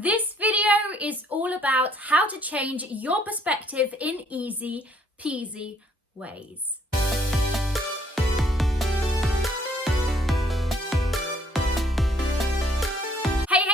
This video is all about how to change your perspective in easy peasy ways. Hey,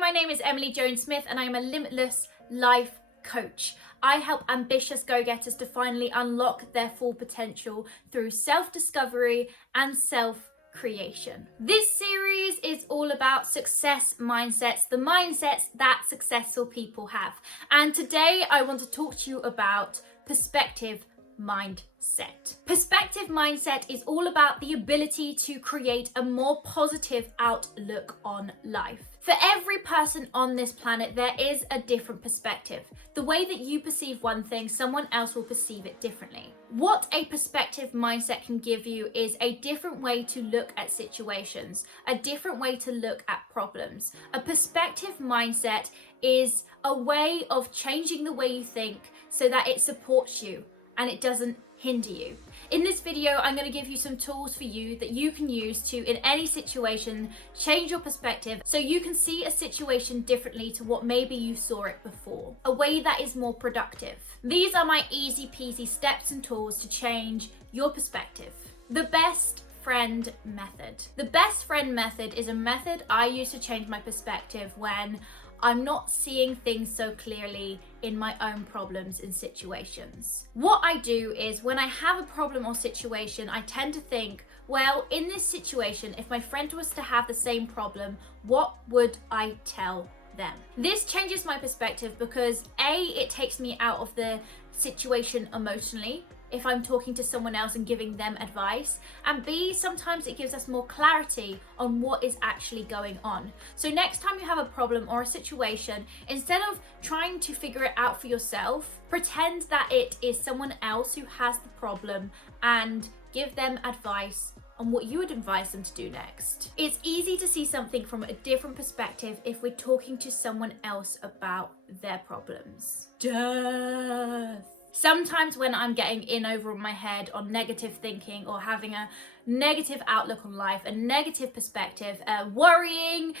my name is Emily Joan Smith and I'm a limitless life coach. I help ambitious go-getters to finally unlock their full potential through self-discovery and self-creation. This series is all about success mindsets, the mindsets that successful people have. And today I want to talk to you about perspective mindset. Perspective mindset is all about the ability to create a more positive outlook on life. For every person on this planet, there is a different perspective. The way that you perceive one thing, someone else will perceive it differently. What a perspective mindset can give you is a different way to look at situations, a different way to look at problems. A perspective mindset is a way of changing the way you think so that it supports you and it doesn't hinder you. In this video, I'm going to give you some tools for you that you can use to, in any situation, change your perspective so you can see a situation differently to what maybe you saw it before. A way that is more productive. These are my easy peasy steps and tools to change your perspective. The best friend method. The best friend method is a method I use to change my perspective when I'm not seeing things so clearly in my own problems and situations. What I do is when I have a problem or situation, I tend to think, well, in this situation, if my friend was to have the same problem, what would I tell them? This changes my perspective because A, it takes me out of the situation emotionally if I'm talking to someone else and giving them advice, and B, sometimes it gives us more clarity on what is actually going on. So next time you have a problem or a situation, instead of trying to figure it out for yourself, pretend that it is someone else who has the problem and give them advice on what you would advise them to do next. It's easy to see something from a different perspective if we're talking to someone else about their problems. Death. Sometimes when I'm getting in over my head on negative thinking or having a negative outlook on life, a negative perspective, worrying,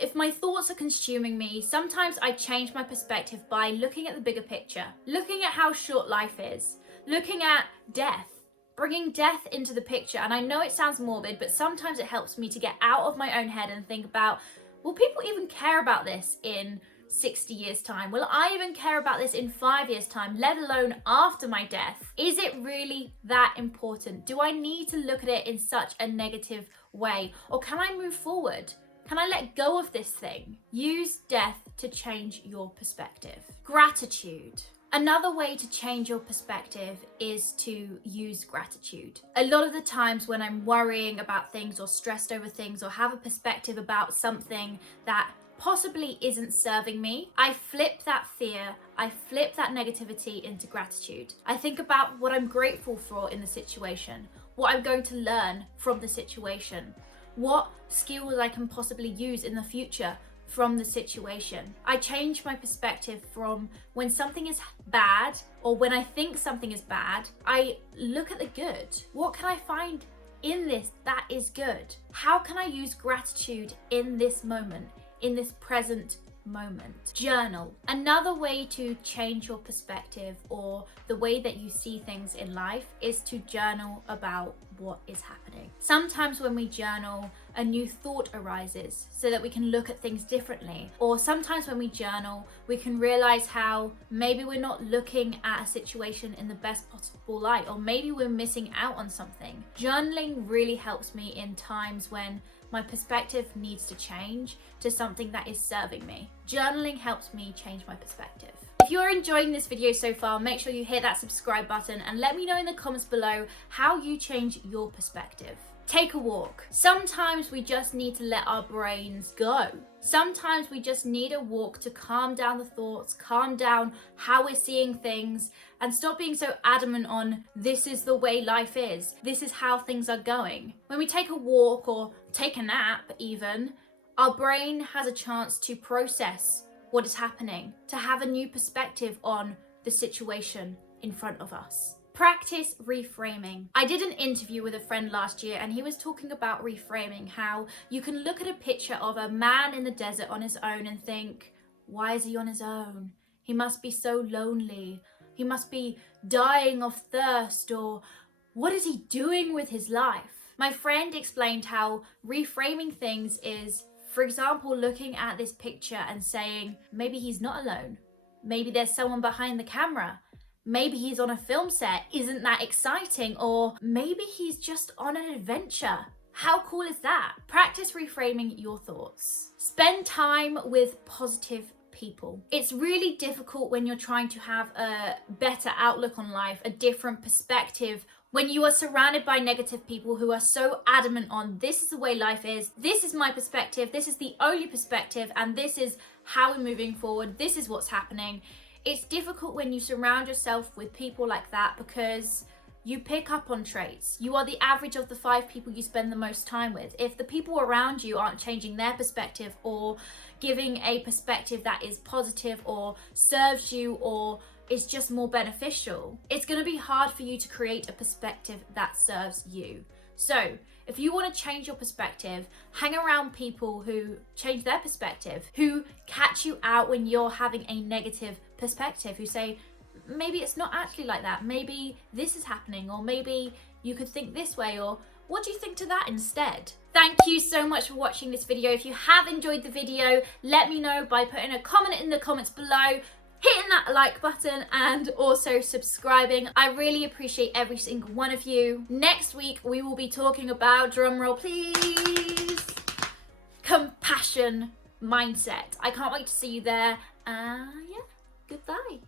if my thoughts are consuming me, sometimes I change my perspective by looking at the bigger picture, looking at how short life is, looking at death, bringing death into the picture. And I know it sounds morbid, but sometimes it helps me to get out of my own head and think about, will people even care about this in 60 years time? Will I even care about this in 5 years time, let alone after my death? Is it really that important? Do I need to look at it in such a negative way? Or can I move forward? Can I let go of this thing? Use death to change your perspective. Gratitude. Another way to change your perspective is to use gratitude. A lot of the times when I'm worrying about things or stressed over things or have a perspective about something that possibly isn't serving me, I flip that fear, I flip that negativity into gratitude. I think about what I'm grateful for in the situation, what I'm going to learn from the situation, what skills I can possibly use in the future from the situation. I change my perspective from when something is bad or when I think something is bad, I look at the good. What can I find in this that is good? How can I use gratitude in this moment? In this present moment. Journal. Another way to change your perspective or the way that you see things in life is to journal about what is happening. Sometimes when we journal, a new thought arises so that we can look at things differently. Or sometimes when we journal, we can realize how maybe we're not looking at a situation in the best possible light, or maybe we're missing out on something. Journaling really helps me in times when my perspective needs to change to something that is serving me. Journaling helps me change my perspective. If you're enjoying this video so far, make sure you hit that subscribe button and let me know in the comments below how you change your perspective. Take a walk. Sometimes we just need to let our brains go. Sometimes we just need a walk to calm down the thoughts, calm down how we're seeing things, and stop being so adamant on this is the way life is, this is how things are going. When we take a walk or take a nap even, our brain has a chance to process what is happening, to have a new perspective on the situation in front of us. Practice reframing. I did an interview with a friend last year and he was talking about reframing, how you can look at a picture of a man in the desert on his own and think, why is he on his own? He must be so lonely. He must be dying of thirst, or what is he doing with his life? My friend explained how reframing things is, for example, looking at this picture and saying, maybe he's not alone. Maybe there's someone behind the camera. Maybe he's on a film set. Isn't that exciting? Or maybe he's just on an adventure. How cool is that? Practice reframing your thoughts. Spend time with positive people. It's really difficult when you're trying to have a better outlook on life, a different perspective, when you are surrounded by negative people who are so adamant on this is the way life is, this is my perspective, this is the only perspective, and this is how we're moving forward, this is what's happening. It's difficult when you surround yourself with people like that because you pick up on traits. You are the average of the 5 people you spend the most time with. If the people around you aren't changing their perspective or giving a perspective that is positive or serves you or is just more beneficial, it's going to be hard for you to create a perspective that serves you. So if you want to change your perspective, hang around people who change their perspective, who catch you out when you're having a negative perspective, who say, maybe it's not actually like that, maybe this is happening, or maybe you could think this way, or what do you think to that instead? Thank you so much for watching this video. If you have enjoyed the video, let me know by putting a comment in the comments below, hitting that like button, and also subscribing. I really appreciate every single one of you. Next week we will be talking about, drumroll please, compassion mindset. I can't wait to see you there. Yeah, goodbye.